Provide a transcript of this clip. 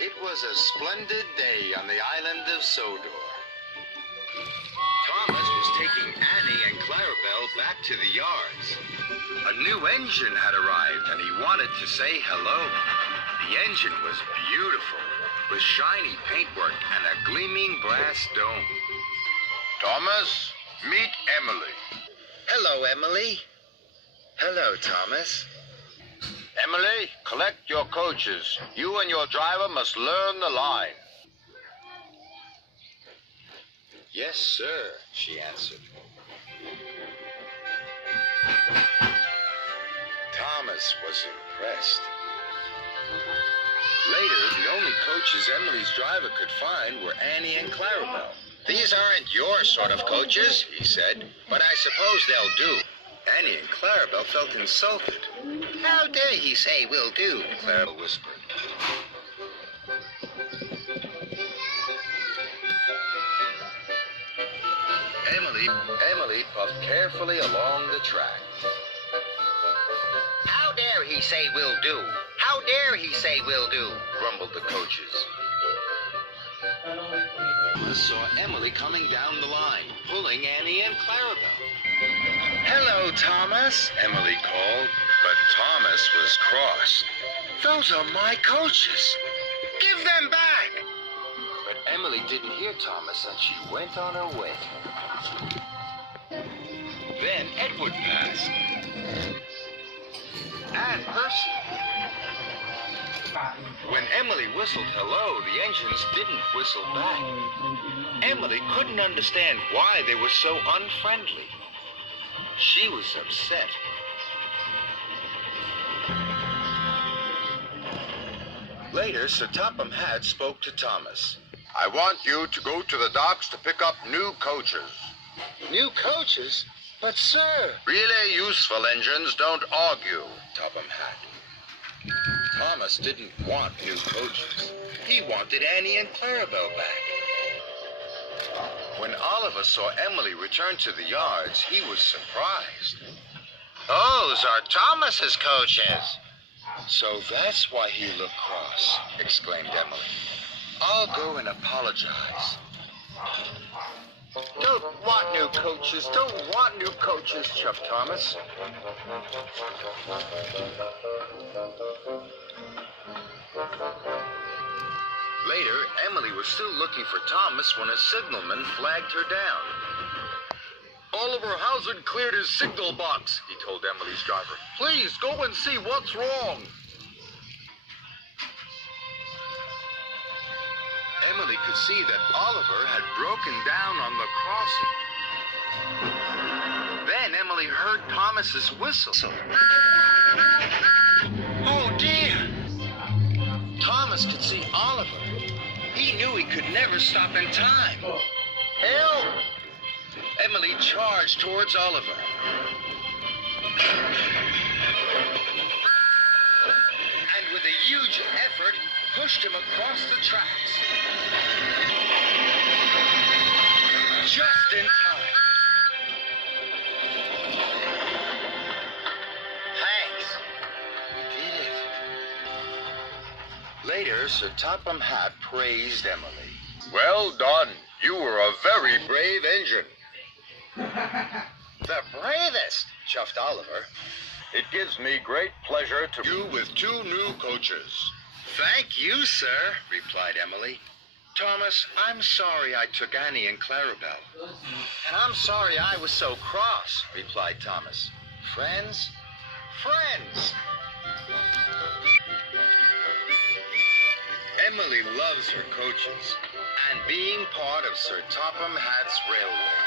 It was a splendid day on the island of Sodor. Thomas was taking Annie and Clarabelle back to the yards. A new engine had arrived and he wanted to say hello. The engine was beautiful, with shiny paintwork and a gleaming brass dome. Thomas, meet Emily. Hello, Emily. Hello, Thomas. Emily, collect your coaches. You and your driver must learn the line. Yes, sir, she answered. Thomas was impressed. Later, the only coaches Emily's driver could find were Annie and Clarabelle. These aren't your sort of coaches, he said, but I suppose they'll do. Annie and Clarabelle felt insulted. How dare he say will do, Clarabelle whispered. Emily puffed carefully along the track. How dare he say will do? How dare he say will do? Grumbled the coaches. Thomas saw Emily coming down the line, pulling Annie and Clarabelle. Hello, Thomas, Emily called, but Thomas was cross. Those are my coaches. Give them back! But Emily didn't hear Thomas and she went on her way. Then Edward passed. And Percy. When Emily whistled hello, the engines didn't whistle back. Emily couldn't understand why they were so unfriendly. She was upset. Later, Sir Topham Hatt spoke to Thomas. I want you to go to the docks to pick up new coaches. New coaches? But, sir... Really useful engines don't argue. Topham Hatt. Thomas didn't want new coaches. He wanted Annie and Clarabelle back. When Oliver saw Emily return to the yards, he was surprised. Those are Thomas's coaches. So that's why he looked cross, exclaimed Emily. I'll go and apologize. Don't want new coaches, chuffed Thomas. Later, Emily was still looking for Thomas when a signalman flagged her down. Oliver Hausen cleared his signal box, he told Emily's driver. Please go and see what's wrong. Emily could see that Oliver had broken down on the crossing. Then Emily heard Thomas's whistle. Oh dear! Thomas could see Oliver. He knew he could never stop in time. Help! Emily charged towards Oliver. And with a huge effort, pushed him across the tracks. Just in time. Thanks. We did it. Later, Sir Topham Hatt praised Emily. Well done. You were a very brave engine. The bravest, chuffed Oliver. It gives me great pleasure to you with two new coaches. Thank you, sir, replied Emily. Thomas, I'm sorry I took Annie and Clarabelle. And I'm sorry I was so cross, replied Thomas. Friends? Friends! Emily loves her coaches and being part of Sir Topham Hatt's railway.